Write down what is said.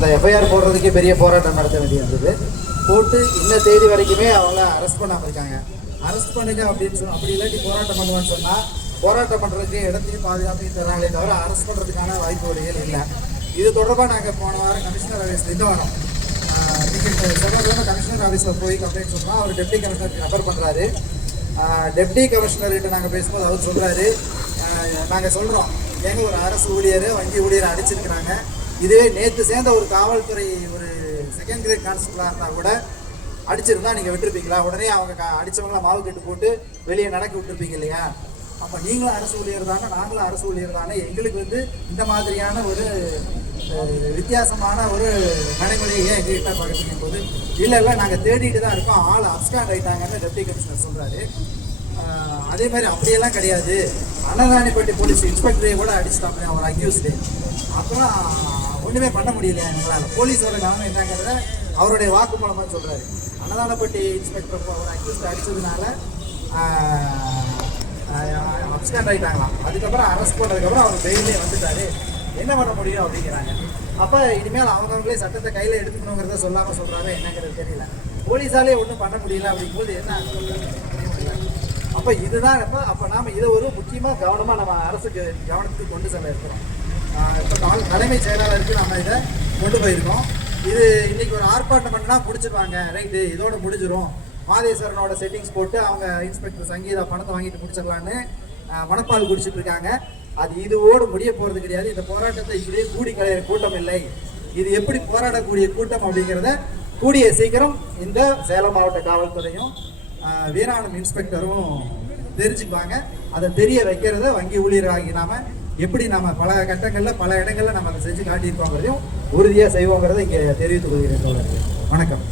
அந்த எஃப்ஐஆர் போடுறதுக்கே பெரிய போராட்டம் நடத்த வேண்டியது இருந்தது. போட்டு இன்ன தேதி வரைக்குமே அவங்கள அரெஸ்ட் பண்ணாமல் இருக்காங்க. அரெஸ்ட் பண்ணுங்க அப்படின்னு அப்படி இல்லாட்டி போராட்டம் பண்ணுவான்னு சொன்னால் போராட்டம் பண்ணுறதுக்கு இடத்தையும் பாதுகாப்பையும் தராங்களே தவிர அரெஸ்ட் பண்ணுறதுக்கான வாய்ப்புகள் இல்லை. இது தொடர்பாக நாங்கள் போன வாரம் கமிஷனர் ஆஃபீஸ் இந்த வாரம் நீங்கள் செவ்வாய்க்கிழமை கமிஷனர் ஆஃபீஸில் போய் கம்ப்ளைண்ட் சொன்னால் அவர் டெப்டி கமிஷனருக்கு ரெஃபர் பண்ணுறாரு. டெப்டி கமிஷனர்கிட்ட நாங்கள் பேசும்போது அவர் சொல்கிறாரு, நாங்கள் சொல்கிறோம் எங்கள் ஒரு அரசு ஊழியர் வங்கி ஊழியரை அடிச்சிருக்கிறாங்க. இதுவே நேற்று சேர்ந்த ஒரு காவல்துறை ஒரு செகண்ட் கிரேட் கான்ஸ்டபிளாக இருந்தால் கூட அடிச்சிருந்தா நீங்கள் விட்டுருப்பீங்களா? உடனே அவங்க அடித்தவங்களாம் மாவு கட்டு போட்டு வெளியே நடக்க விட்டுருப்பீங்க இல்லையா? அப்போ நீங்களும் அரசு ஊழியர் தானே, நாங்களும் அரசு ஊழியர் தானே, எங்களுக்கு இந்த மாதிரியான ஒரு வித்தியாசமான ஒரு நடைமுறையை ஏன் எங்ககிட்ட பார்க்குறீங்க போது இல்லை நாங்கள் தேடிட்டு தான் இருக்கோம், ஆள் அப்ஸ்டாண்ட் ஆகிட்டாங்கன்னு டெப்டி கமிஷனர் சொல்கிறாரு. அதே மாதிரி அப்படியெல்லாம் கிடையாது, அன்னதானிப்பட்டி போலீஸ் இன்ஸ்பெக்டரை கூட அடிச்சுட்டாங்க அவர் அக்யூஸ்டு. அப்புறம் ஒன்றுமே பண்ண முடியலையா எங்களால்? போலீஸோட கவனம் என்னங்கிறத அவருடைய வாக்குமூலமாக சொல்கிறாரு. அன்னதானப்பட்டி இன்ஸ்பெக்டர் அவர் அக்யூஸ்டு அடித்ததுனால அப்ஸ்டாண்ட் ஆகிட்டாங்களாம். அதுக்கப்புறம் அரெஸ்ட் பண்ணதுக்கப்புறம் அவர் பெயிலே வந்துட்டார். என்ன பண்ண முடியும் அப்படிங்கிறாங்க. அப்போ இனிமேல் அவங்கவுங்களே சட்டத்தை கையில் எடுத்துக்கணுங்கிறத சொல்லாமல் சொல்கிறாங்க. என்னங்கிறது தெரியல. போலீஸாலே ஒன்றும் பண்ண முடியல அப்படிங்கும்போது என்ன அப்போ இதுதான் அப்போ நாம் இதை ஒரு முக்கியமாக கவனமாக நம்ம அரசுக்கு கவனத்துக்கு கொண்டு செல்ல இருக்கிறோம். இப்போ தலைமை செயலாளருக்கு நம்ம இதை கொண்டு போயிருக்கோம். இது இன்றைக்கி ஒரு ஆர்ப்பாட்டம் பண்ணால் முடிச்சிருவாங்க, ரைட்டு, இதோட முடிஞ்சிடும், மாதேஸ்வரனோட செட்டிங்ஸ் போட்டு அவங்க இன்ஸ்பெக்டர் சங்கீதா பணத்தை வாங்கிட்டு முடிச்சிடலான்னு மனப்பால் குடிச்சிட்டு இருக்காங்க. அது இதுவோடு முடிய போகிறது கிடையாது. இந்த போராட்டத்தை இப்படியே கூடி கலையிற கூட்டம் இல்லை. இது எப்படி போராடக்கூடிய கூட்டம் அப்படிங்கிறத கூடிய சீக்கிரம் இந்த சேலம் மாவட்ட காவல்துறையும் வீராணம் இன்ஸ்பெக்டரும் தெரிஞ்சுக்குவாங்க. அதை தெரிய வைக்கிறத வங்கி ஊழியராகி நாம எப்படி நம்ம பல கட்டங்களில் பல இடங்களில் நம்ம அதை செஞ்சு காட்டியிருக்கோங்கிறதையும் உறுதியாக செய்வோங்கிறத இங்கே தெரிவித்துக் கொள்கிறேன். வணக்கம்.